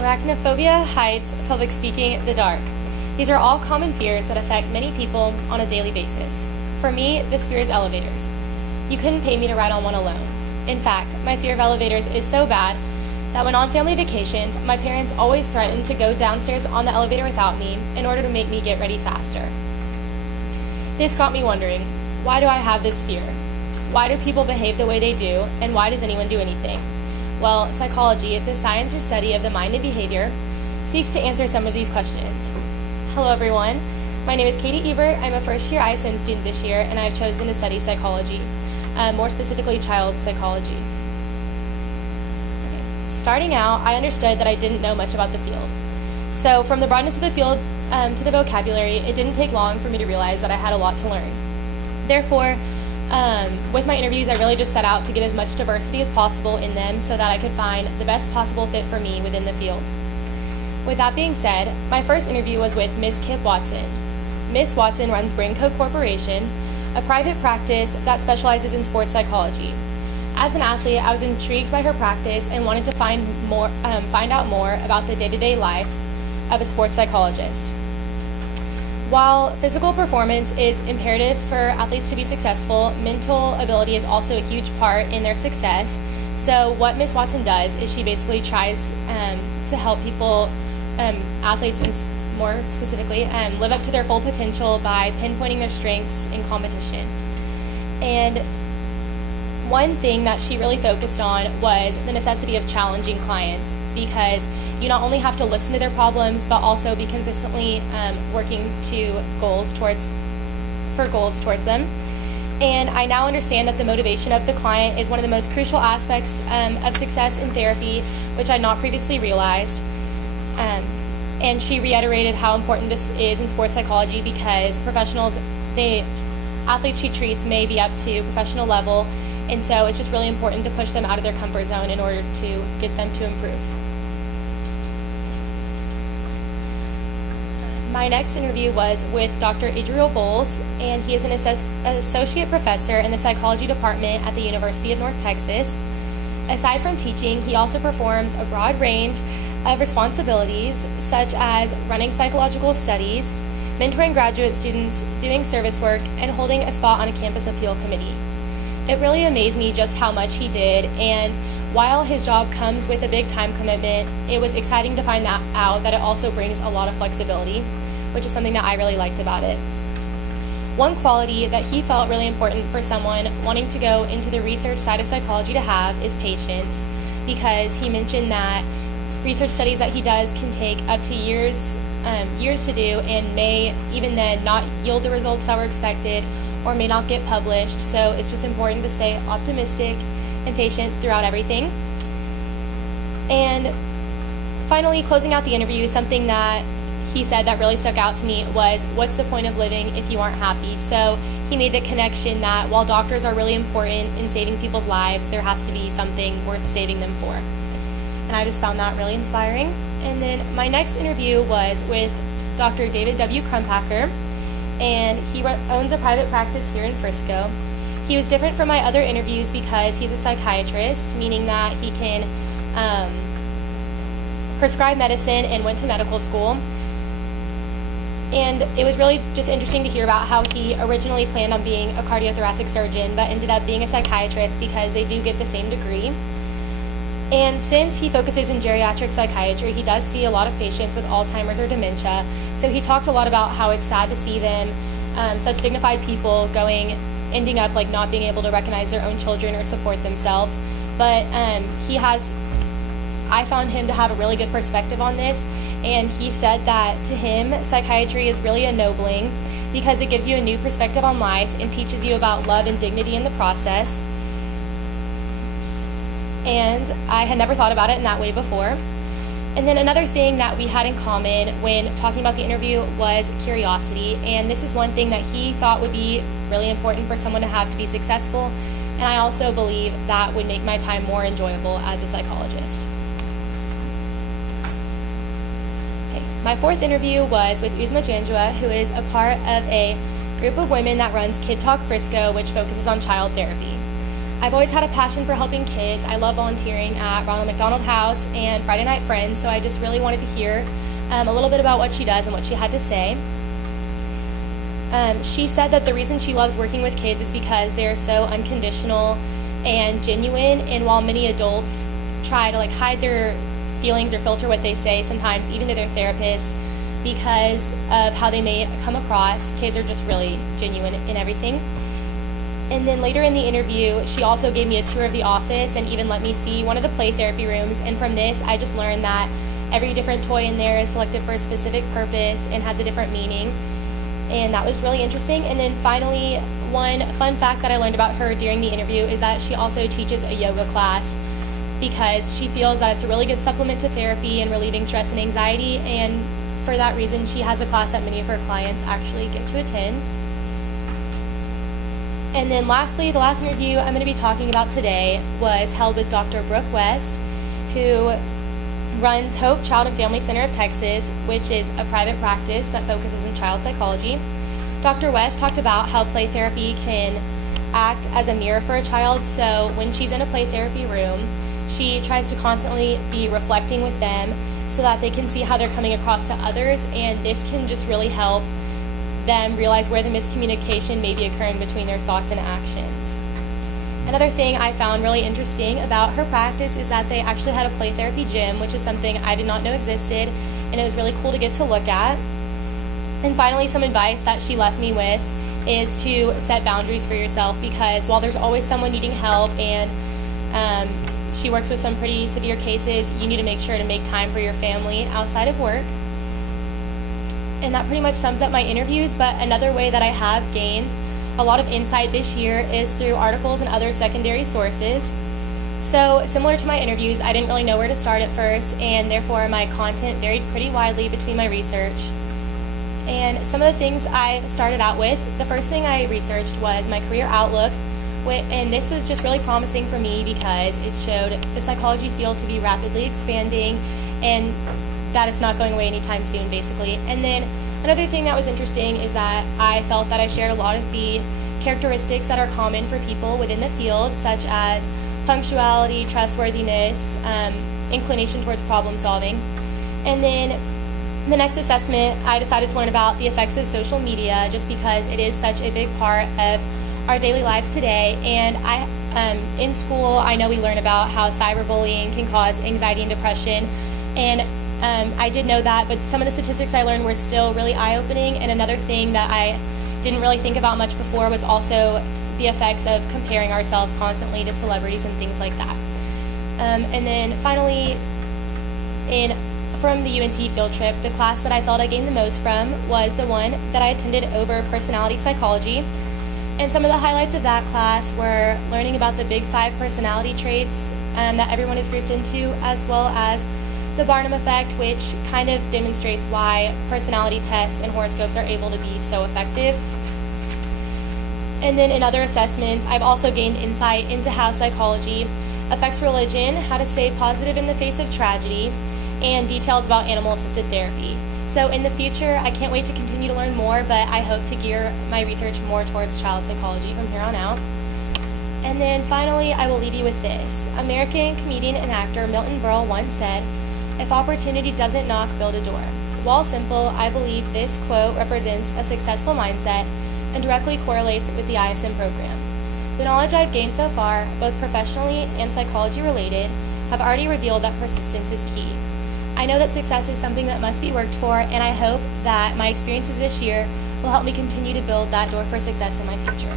Arachnophobia, heights, public speaking, the dark. These are all common fears that affect many people on a daily basis. For me, this fear is elevators. You couldn't pay me to ride on one alone. In fact, my fear of elevators is so bad that when on family vacations, my parents always threatened to go downstairs on the elevator without me in order to make me get ready faster. This got me wondering, why do I have this fear? Why do people behave the way they do, and why does anyone do anything? Well, psychology, the science or study of the mind and behavior, seeks to answer some of these questions. Hello everyone, my name is Katie Ebert. I'm a first-year ISN student this year, and I've chosen to study psychology, more specifically child psychology. Starting out, I understood that I didn't know much about the field. So from the broadness of the field to the vocabulary, it didn't take long for me to realize that I had a lot to learn. Therefore, with my interviews, I really just set out to get as much diversity as possible in them so that I could find the best possible fit for me within the field. With that being said, my first interview was with Ms. Kip Watson. Ms. Watson runs Brainco Corporation, a private practice that specializes in sports psychology. As an athlete, I was intrigued by her practice and wanted to find out more about the day-to-day life of a sports psychologist. While physical performance is imperative for athletes to be successful, mental ability is also a huge part in their success. So what Ms. Watson does is she basically tries to help people, athletes more specifically, live up to their full potential by pinpointing their strengths in competition. And one thing that she really focused on was the necessity of challenging clients, because you not only have to listen to their problems, but also be consistently working to goals towards them. And I now understand that the motivation of the client is one of the most crucial aspects of success in therapy, which I had not previously realized. And she reiterated how important this is in sports psychology, because athletes she treats may be up to professional level, and so it's just really important to push them out of their comfort zone in order to get them to improve. My next interview was with Dr. Adriel Bowles, and he is an associate professor in the psychology department at the University of North Texas. Aside from teaching, he also performs a broad range of responsibilities, such as running psychological studies, mentoring graduate students, doing service work, and holding a spot on a campus appeal committee. It really amazed me just how much he did, and while his job comes with a big time commitment, it was exciting to find out that it also brings a lot of flexibility, which is something that I really liked about it. One quality that he felt really important for someone wanting to go into the research side of psychology to have is patience, because he mentioned that research studies that he does can take up to years to do, and may even then not yield the results that were expected or may not get published. So it's just important to stay optimistic and patient throughout everything. And finally, closing out the interview, something that he said that really stuck out to me was, what's the point of living if you aren't happy? So he made the connection that while doctors are really important in saving people's lives, there has to be something worth saving them for. And I just found that really inspiring. And then my next interview was with Dr. David W. Crumpacker, and he owns a private practice here in Frisco. He was different from my other interviews because he's a psychiatrist, meaning that he can prescribe medicine and went to medical school. And it was really just interesting to hear about how he originally planned on being a cardiothoracic surgeon, but ended up being a psychiatrist because they do get the same degree. And since he focuses in geriatric psychiatry, he does see a lot of patients with Alzheimer's or dementia. So he talked a lot about how it's sad to see them, such dignified people, ending up like not being able to recognize their own children or support themselves. But I found him to have a really good perspective on this. And he said that to him, psychiatry is really ennobling because it gives you a new perspective on life and teaches you about love and dignity in the process. And I had never thought about it in that way before. And then another thing that we had in common when talking about the interview was curiosity. And this is one thing that he thought would be really important for someone to have to be successful. And I also believe that would make my time more enjoyable as a psychologist. My fourth interview was with Uzma Janjua, who is a part of a group of women that runs Kid Talk Frisco, which focuses on child therapy. I've always had a passion for helping kids. I love volunteering at Ronald McDonald House and Friday Night Friends, so I just really wanted to hear a little bit about what she does and what she had to say. She said that the reason she loves working with kids is because they're so unconditional and genuine, and while many adults try to hide their feelings or filter what they say, sometimes even to their therapist, because of how they may come across, kids are just really genuine in everything. And then later in the interview, she also gave me a tour of the office and even let me see one of the play therapy rooms. And from this, I just learned that every different toy in there is selected for a specific purpose and has a different meaning. And that was really interesting. And then finally, one fun fact that I learned about her during the interview is that she also teaches a yoga class because she feels that it's a really good supplement to therapy and relieving stress and anxiety. And for that reason, she has a class that many of her clients actually get to attend. And then lastly, the last interview I'm going to be talking about today was held with Dr. Brooke West, who runs Hope Child and Family Center of Texas, which is a private practice that focuses in child psychology. Dr. West talked about how play therapy can act as a mirror for a child. So when she's in a play therapy room, she tries to constantly be reflecting with them so that they can see how they're coming across to others, and this can just really help them realize where the miscommunication may be occurring between their thoughts and actions. Another thing I found really interesting about her practice is that they actually had a play therapy gym, which is something I did not know existed, and it was really cool to get to look at. And finally, some advice that she left me with is to set boundaries for yourself, because while there's always someone needing help and she works with some pretty severe cases, you need to make sure to make time for your family outside of work. And that pretty much sums up my interviews, but another way that I have gained a lot of insight this year is through articles and other secondary sources. So similar to my interviews, I didn't really know where to start at first, and therefore my content varied pretty widely between my research. And some of the things I started out with, the first thing I researched was my career outlook, and this was just really promising for me because it showed the psychology field to be rapidly expanding and that it's not going away anytime soon, basically. And then another thing that was interesting is that I felt that I shared a lot of the characteristics that are common for people within the field, such as punctuality, trustworthiness, inclination towards problem solving. And then the next assessment, I decided to learn about the effects of social media, just because it is such a big part of our daily lives today. And in school, I know we learn about how cyberbullying can cause anxiety and depression, and I did know that, but some of the statistics I learned were still really eye-opening. And another thing that I didn't really think about much before was also the effects of comparing ourselves constantly to celebrities and things like that. And then finally, from the UNT field trip, the class that I felt I gained the most from was the one that I attended over personality psychology. And some of the highlights of that class were learning about the big 5 personality traits that everyone is grouped into, as well as the Barnum effect, which kind of demonstrates why personality tests and horoscopes are able to be so effective. And then in other assessments, I've also gained insight into how psychology affects religion, how to stay positive in the face of tragedy, and details about animal-assisted therapy. So in the future, I can't wait to continue to learn more, but I hope to gear my research more towards child psychology from here on out. And then finally, I will leave you with this. American comedian and actor Milton Berle once said, "If opportunity doesn't knock, build a door." While simple, I believe this quote represents a successful mindset and directly correlates with the ISM program. The knowledge I've gained so far, both professionally and psychology related, have already revealed that persistence is key. I know that success is something that must be worked for, and I hope that my experiences this year will help me continue to build that door for success in my future.